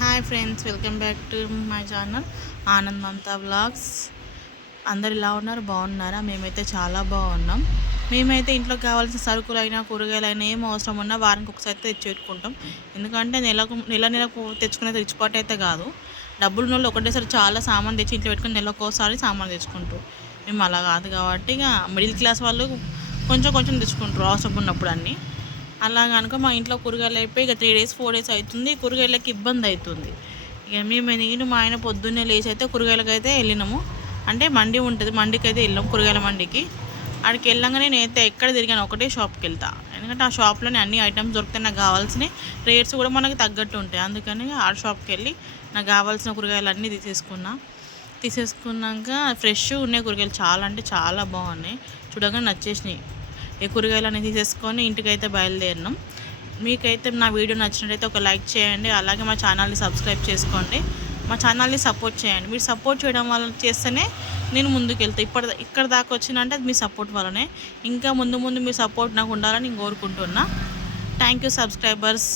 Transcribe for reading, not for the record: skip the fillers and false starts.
Hi friends, welcome back to my channel Anand Mamata vlogs. అందరు ఇలా ఉన్నారు, బాగున్నారా? మేమైతే చాలా బాగున్నాం. మేమైతే ఇంట్లోకి కావాల్సిన సరుకులైనా కూరగాయలైనా ఏం అవసరం ఉన్నా వారానికి ఒకసారి అయితే తెచ్చి పెట్టుకుంటాం. ఎందుకంటే నెలకు తెచ్చుకునేది రిచ్పాట్ అయితే కాదు. డబ్బులు ఉన్న వాళ్ళు ఒకటేసారి చాలా సామాన్ తెచ్చి ఇంట్లో పెట్టుకుని నెలకోసారి సామాన్ తెచ్చుకుంటారు. మేము అలా కాదు కాబట్టి ఇక మిడిల్ క్లాస్ వాళ్ళు కొంచెం కొంచెం తెచ్చుకుంటారు అవసరం ఉన్నప్పుడు అన్నీ. అలా కనుక మా ఇంట్లో కూరగాయలు అయిపోయి ఇక 3 డేస్ 4 డేస్ అవుతుంది. కూరగాయలకి ఇబ్బంది అవుతుంది. ఇక నేను మా ఆయన పొద్దున్నే లేచి అయితే కూరగాయలకి అయితే వెళ్ళినాము. అంటే మండి ఉంటుంది, మండికి అయితే వెళ్ళాం, కూరగాయల మండికి. అక్కడికి వెళ్ళంగానే నేనైతే ఎక్కడ తిరిగాను, ఒకటే షాప్కి వెళ్తా. ఎందుకంటే ఆ షాప్లోనే అన్ని ఐటమ్స్ దొరుకుతాయి, నాకు కావాల్సినవి. రేట్స్ కూడా మనకి తగ్గట్టు ఉంటాయి. అందుకని ఆ షాప్కి వెళ్ళి నాకు కావాల్సిన కూరగాయలు అన్నీ తీసేసుకున్నాక ఫ్రెష్ ఉన్నాయి కూరగాయలు, చాలా అంటే చాలా బాగున్నాయి. చూడగానే నచ్చేసినాయి. ఏ కూరగాయలు అనేది తీసేసుకొని ఇంటికైతే బయలుదేరినాం. మీకైతే నా వీడియో నచ్చినట్టయితే ఒక లైక్ చేయండి, అలాగే మా ఛానల్ని సబ్స్క్రైబ్ చేసుకోండి. మా ఛానల్ని సపోర్ట్ చేయండి. మీరు సపోర్ట్ చేయడం వల్ల చేస్తేనే నేను ముందుకు వెళ్తాను. ఇక్కడ దాకా వచ్చినంటే అది మీ సపోర్ట్ వల్లనే. ఇంకా ముందు మీ సపోర్ట్ నాకు ఉండాలని నేను కోరుకుంటున్నా. Thank you subscribers.